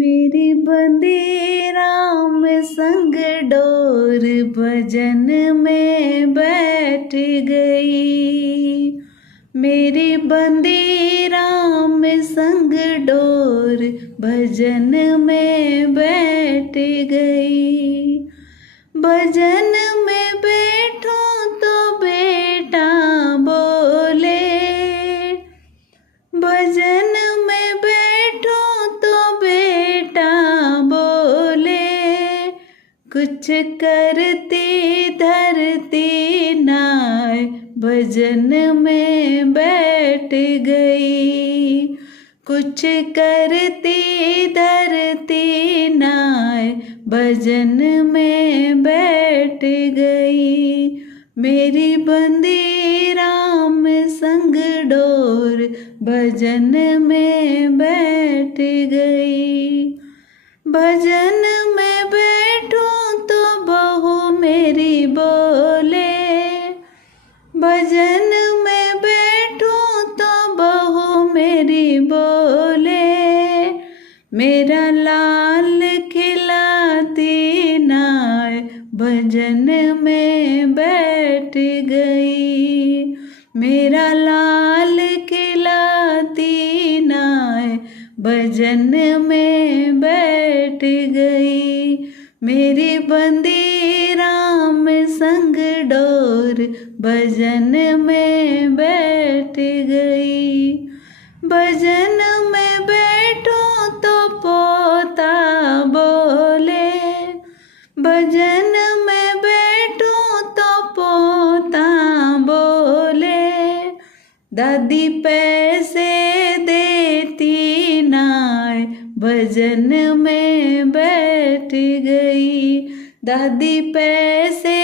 मेरी बंदी राम संग डोर भजन में बैठ गई। मेरी बंदी राम संग डोर भजन में बैठ गई। भजन में बैठूं तो बेटा बोले, भजन में बैठूं तो बेटा बोले, कुछ करती धरती नाय भजन में बैठ गई। कुछ करती धरती नाय भजन में बैठ गई। मेरी बंदी राम संग डोर भजन में बैठ गई। भजन में बैठूं तो बहू मेरी बोले, भजन में बैठूं तो बहू मेरी बोले, मेरा लाल खिलाती नाय भजन में बैठ गई। मेरा लाल खिलाती नाय भजन में बैठ गई। मेरी बंदी राम संग डोर भजन में बैठ गई। भजन में बैठूं तो पोता बोले, भजन में बैठूं तो पोता बोले, दादी पैसे देती नाय भजन में बैठ गई। दादी पैसे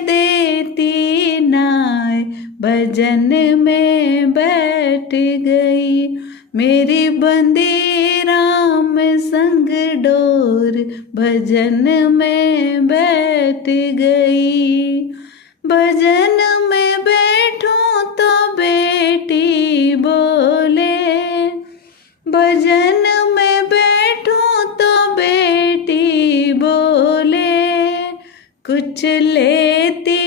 देती नाय भजन में बैठ गई। मेरी बंदी राम संग डोर भजन में बैठ गई। भजन में बैठूं तो बेटी बोले, भजन में बैठूं तो बेटी बोले, कुछ लेती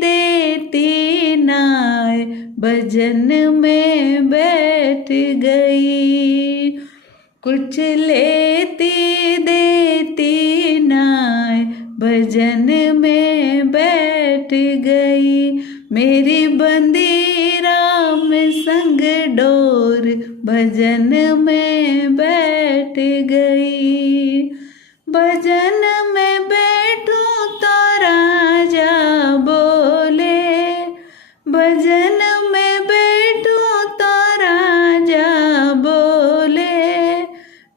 देती नाय भजन में बैठ गई। कुछ लेती देती नाय भजन में बैठ गई। मेरी बंदी राम संग डोर भजन में बैठ गई। भजन में बैठूं तो राजा बोले, भजन में बैठूं तो राजा बोले,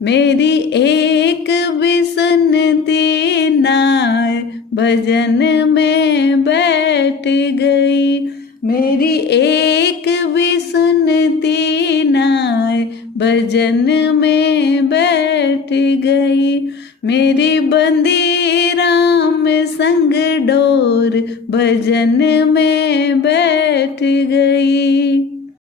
मेरी एक भी सुनती नाय भजन में बैठ गई। मेरी एक भी सुनती नाय भजन में बैठ गई। मेरी बंदी राम संग डोर भजन में बैठ गई।